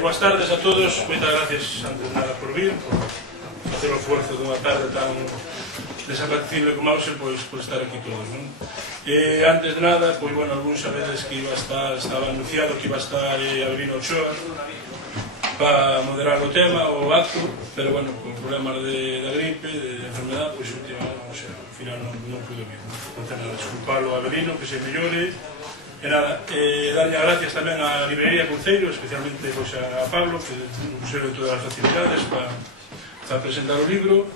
Boas tardes a todos, moitas gracias antes de nada por vir, por facer o esforzo dunha tarde tan desapetecible como hoxe, pois por estar aquí todos, non? Antes de nada, pois, bueno, algúns sabedes que estaba anunciado que iba a estar Albino Ochoa para moderar o tema, o acto, pero, bueno, por problemas de gripe, de enfermedad, pois, última, o sea, ao final non pudo vir, non ten nada, desculpalo a Albino, que se mellore. E nada, darlle as gracias tamén á librería Conceiro, especialmente pois, a Pablo, que puseron todas as facilidades para presentar o libro.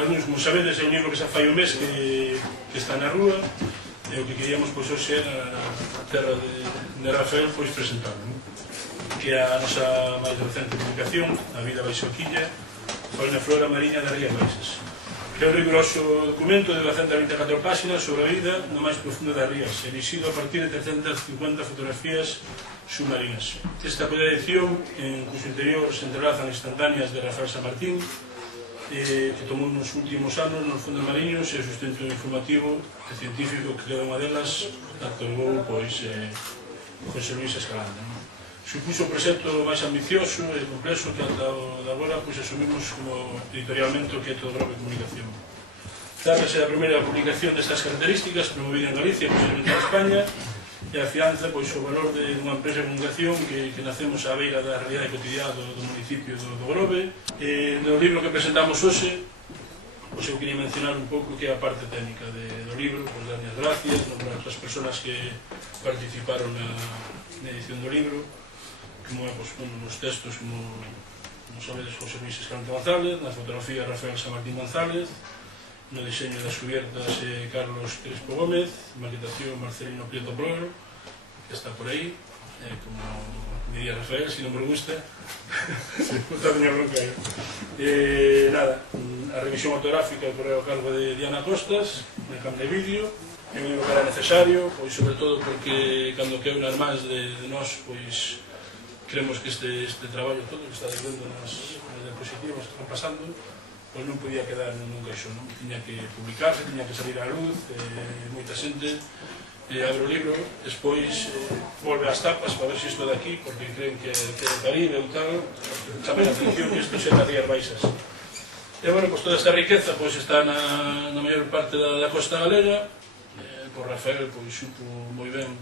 Algúns, como sabedes, é un libro que xa fai un mes que está na rúa, e o que queríamos pois, hoxe era na terra de Rafael pois, presentado, non? Que é a nosa máis recente publicación, A vida baixo a quilla, Fauna e Flora Mariña das Rías Baixas, que é un riguroso documento de 224 páxinas sobre a vida no máis profundo das rías, elixido a partir de 350 fotografías submarinas. Esta primeira edición, en cuyo interior se entrelazan instantáneas de Rafael San Martín, que tomou nos últimos anos nos fondos mariños, e o sustento informativo e científico que cada unha delas otorgou José Luis Escalante. Supuso o proxecto máis ambicioso e complexo que ata o de agora asumimos como editorialmente o que é todo Grove Comunicación. Trátase da primeira publicación destas características promovida en Galicia, posiblemente en España, e afianza o valor dunha empresa de comunicación que nacemos á beira da realidade cotidiana do municipio do Grove. No libro que presentamos hoxe, eu queria mencionar un pouco que é a parte técnica do libro, pois darlle as gracias as persoas que participaron na edición do libro, como nos textos, como sabedes, José Luis Escalante González, na fotografía Rafael San Martín González, no diseño das cubiertas Carlos Crespo Gómez, maquetación Marcelino Prieto Proero, que está por aí, como diría Rafael, si non me gusta, puta miña bronca. Nada, a revisión ortográfica correu a cargo de Diana Costas, de Cam de Vídeo, é un libro que era necesario, pois sobre todo porque cando queu nas mans de nós, pois creemos que este traballo todo que está vendo nas diapositivas que están pasando, pois non podía quedar nun caixón, non? Tiña que publicarse, tiña que salir á luz, moita xente abre o libro, despois volve ás tapas para ver se isto de aquí, porque creen que é de Caribe ou tal, chame a atención que isto xe das Rías Baixas. E, bueno, pois toda esta riqueza pois está na maior parte da costa galega, por Rafael pois supo moi ben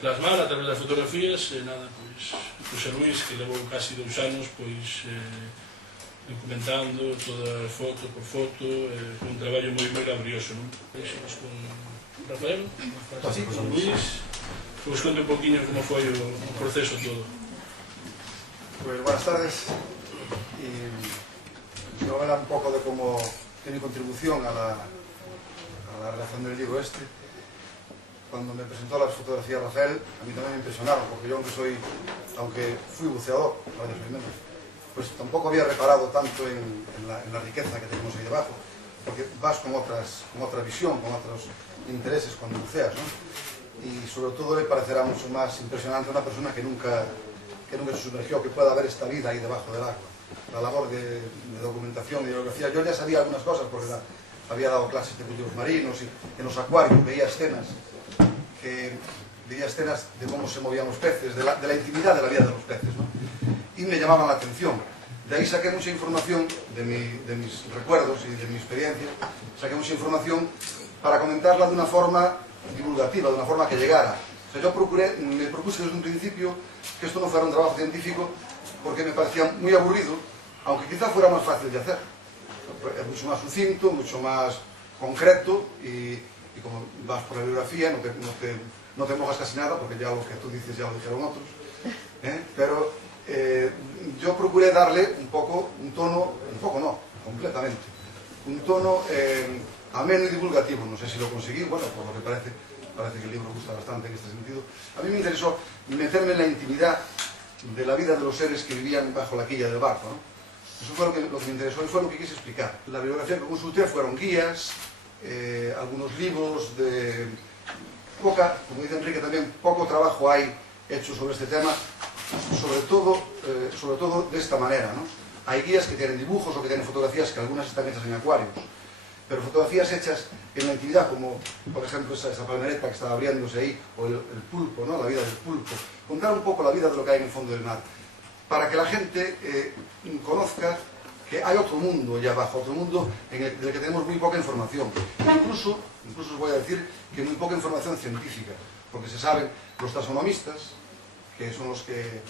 plasmar a través das fotografías, e nada, pois José Luis, que levou casi 2 anos pois documentando toda foto por foto, un traballo moi laborioso, non? Deixamos con Rafael, con Luis, que vos conte un poquinho como foi o proceso todo. Pues buenas tardes, y yo hablar un poco de cómo de mi contribución a la redacción del libro este. Cuando me presentó las fotografías Rafael, a mí también me impresionaron, porque yo aunque fui buceador, pues tampoco había reparado tanto en la riqueza que tenemos ahí debajo, porque vas con otra visión, con otros intereses cuando buceas, ¿no? Y sobre todo le parecerá mucho más impresionante a una persona que nunca se sumergió, que pueda ver esta vida ahí debajo del agua. La labor de documentación, de geografía, yo ya sabía algunas cosas porque había dado clases de cultivos marinos y en los acuarios veía escenas de cómo se movían los peces, de la intimidad de la vida de los peces, ¿no? Y me llamaban la atención. De ahí saqué mucha información de mis recuerdos y de mi experiencia, saqué mucha información para comentarla de una forma divulgativa, de una forma que llegara. O sea, me propuse desde un principio que esto no fuera un trabajo científico porque me parecía muy aburrido, aunque quizá fuera más fácil de hacer. Es mucho más sucinto, mucho más concreto y como vas por la bibliografía no te mojas casi nada porque ya lo que tú dices ya lo dijeron otros, pero yo procuré darle completamente un tono ameno y divulgativo. No sé si lo conseguí, bueno, por lo que parece que el libro gusta bastante en este sentido. A mí me interesó meterme en la intimidad de la vida de los seres que vivían bajo la quilla del barco, ¿no? Eso fue lo que me interesó y fue lo que quise explicar. La bibliografía que consulté fueron guías, algunos libros de como dice Enrique también, poco trabajo hay hecho sobre este tema, sobre todo de esta manera, ¿no? Hay guías que tienen dibujos o que tienen fotografías que algunas están hechas en acuarios, pero fotografías hechas en la intimidad, como por ejemplo esa palmereta que estaba abriéndose ahí, o el pulpo, ¿no? La vida del pulpo. Contar un poco la vida de lo que hay en el fondo del mar, para que la gente conozca que hay otro mundo allá abajo, otro mundo del que tenemos muy poca información. Incluso os voy a decir que muy poca información científica, porque se saben los taxonomistas, que son los que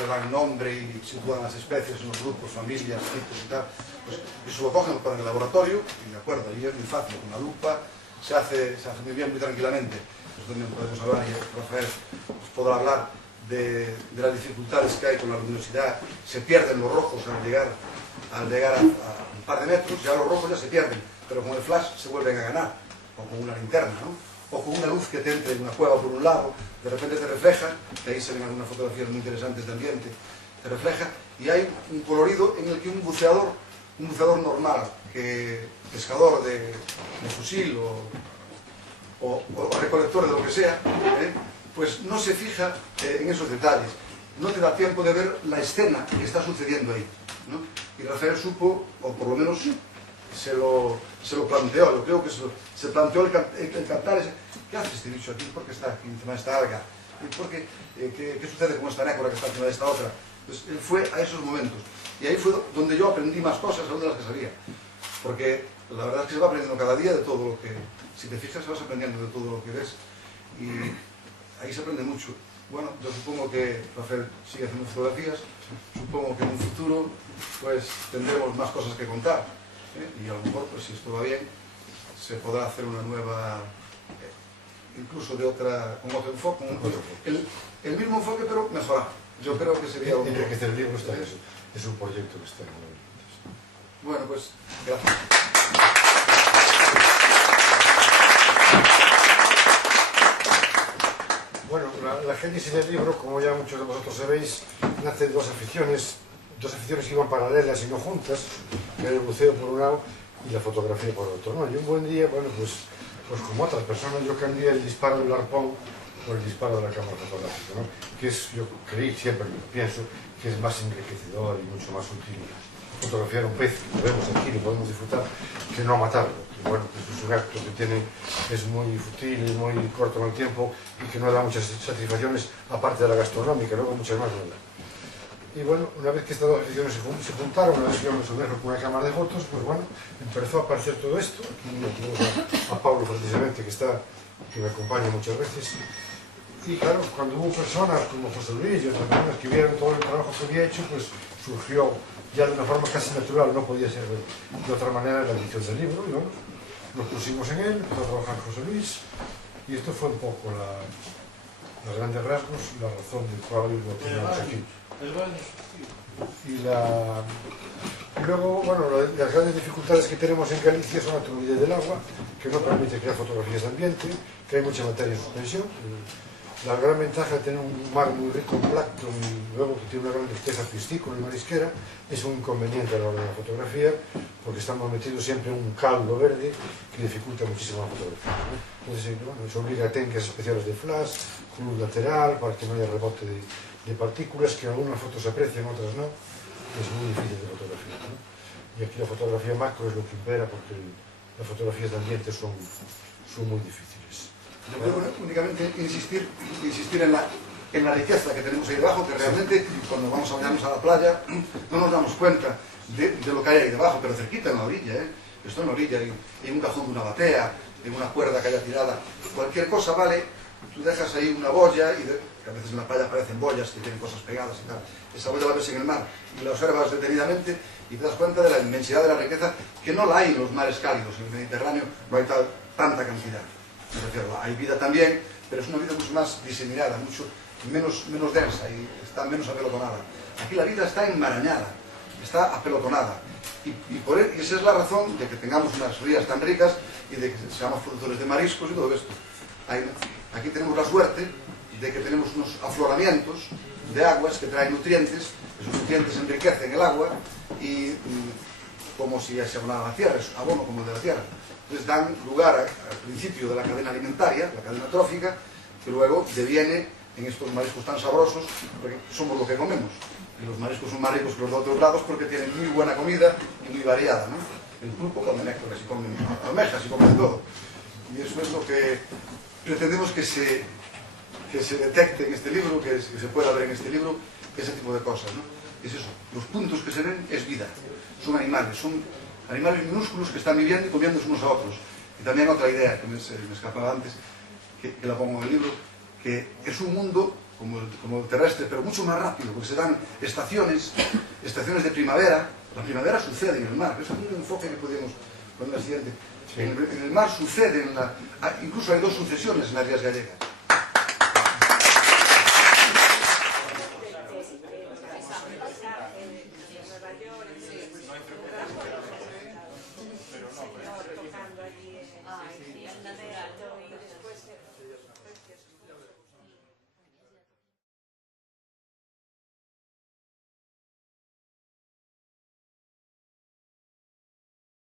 le dan nombre y sitúan las especies en los grupos, familias, tipos y tal, pues eso lo cogen para el laboratorio, y de acuerdo, ahí es muy fácil, con la lupa se hace muy bien, muy tranquilamente. Pues también podemos hablar, y Rafael os podrá hablar de las dificultades que hay con la luminosidad. Se pierden los rojos al llegar a un par de metros, ya los rojos ya se pierden, pero con el flash se vuelven a ganar, o con una linterna, ¿no? O con una luz que te entre en una cueva por un lado, de repente te refleja, que ahí se ven algunas fotografías muy interesantes de ambiente, te refleja, y hay un colorido en el que un buceador normal, que pescador de fusil o recolector de lo que sea, pues no se fija en esos detalles, no te da tiempo de ver la escena que está sucediendo ahí, ¿no? Y Rafael supo, o por lo menos se lo planteó, yo creo que se planteó el captar ese, ¿qué hace este bicho aquí? ¿Por qué está aquí encima de esta alga? ¿Qué sucede con esta nécora que está encima de esta otra? Pues él fue a esos momentos, y ahí fue donde yo aprendí más cosas aún de las que sabía, porque la verdad es que se va aprendiendo cada día de todo lo que, si te fijas, vas aprendiendo de todo lo que ves, y ahí se aprende mucho. Bueno, yo supongo que Rafael sigue haciendo fotografías, supongo que en un futuro pues tendremos más cosas que contar, y a lo mejor, pues si esto va bien, se podrá hacer una nueva, incluso de otra, con otro enfoque, el mismo enfoque pero mejorado. Yo creo que sería un... Enriquecer el libro está eso, es un proyecto que está muy bien. Bueno, pues, gracias. Bueno, la génesis del libro, como ya muchos de vosotros sabéis, nace de dos aficiones que iban paralelas y no juntas, que era el buceo por un lado y la fotografía por otro, ¿no? Y un buen día, bueno, pues como otras personas, yo cambié el disparo del arpón por el disparo de la cámara fotográfica, ¿no? Que es, yo creí, siempre lo pienso, que es más enriquecedor y mucho más útil fotografiar un pez, que lo vemos aquí, lo podemos disfrutar, que no matarlo. Que, bueno, pues es un acto que es muy fútil y muy corto en el tiempo y que no da muchas satisfacciones, aparte de la gastronómica, luego muchas más no da. Y bueno, una vez que estas dos aficiones se juntaron, una vez que yo me sumerjo con una cámara de fotos, pues bueno, empezó a aparecer todo esto. Aquí tenemos a Pablo precisamente, que me acompaña muchas veces. Y claro, cuando hubo personas como José Luis y otras personas que vieron todo el trabajo que había hecho, pues surgió ya de una forma casi natural, no podía ser de otra manera, la edición del libro. Y bueno, nos pusimos en él, empezó a trabajar José Luis, y esto fue un poco los grandes rasgos, la razón de cuál lo tenemos aquí. Y luego, bueno, las grandes dificultades que tenemos en Galicia son la turbidez del agua, que no permite crear fotografías de ambiente, que hay mucha materia en suspensión. La gran ventaja de tener un mar muy rico en plancton y luego que tiene una gran riqueza piscícola y marisquera es un inconveniente a la hora de la fotografía, porque estamos metidos siempre en un caldo verde que dificulta muchísimo la fotografía, ¿no? Entonces, bueno, eso obliga a técnicas especiales de flash, con luz lateral, para que no haya rebote de partículas, que en algunas fotos se aprecian, otras no. Es muy difícil de fotografiar, ¿no? Y aquí la fotografía macro es lo que impera, porque las fotografías de ambiente son muy difíciles. Yo creo únicamente insistir en la riqueza que tenemos ahí debajo, que realmente cuando vamos a bañarnos a la playa no nos damos cuenta de lo que hay ahí debajo, pero cerquita en la orilla, esto en la orilla, en un cajón de una batea, en una cuerda que haya tirada, cualquier cosa vale, tú dejas ahí una boya, que a veces en la playa aparecen boyas que tienen cosas pegadas y tal, esa boya la ves en el mar y la observas detenidamente y te das cuenta de la inmensidad de la riqueza que no la hay en los mares cálidos, en el Mediterráneo no hay tanta cantidad. Me refiero, hay vida también, pero es una vida mucho más diseminada, mucho menos densa y está menos apelotonada. Aquí la vida está enmarañada, está apelotonada. Y esa es la razón de que tengamos unas rías tan ricas y de que seamos productores de mariscos y todo esto. Aquí tenemos la suerte de que tenemos unos afloramientos de aguas que traen nutrientes, esos nutrientes enriquecen el agua y como si se abonara la tierra, es abono como el de la tierra. Entonces dan lugar al principio de la cadena alimentaria, la cadena trófica, que luego deviene en estos mariscos tan sabrosos, porque somos lo que comemos. Y los mariscos son más ricos que los de otros lados porque tienen muy buena comida y muy variada, ¿no? el pulpo come néctares y come almejas y come de todo. Y eso es lo que pretendemos que se detecte en este libro, que se pueda ver en este libro, ese tipo de cosas, ¿no? Es eso, los puntos que se ven es vida, son animales minúsculos que están viviendo y comiéndose unos a otros. Y también otra idea que me escapaba antes, que la pongo en el libro, que es un mundo como el terrestre, pero mucho más rápido, porque se dan estaciones de primavera. La primavera sucede en el mar, es un enfoque que podemos poner al siguiente. En el mar sucede, incluso hay dos sucesiones en las Rías Gallegas.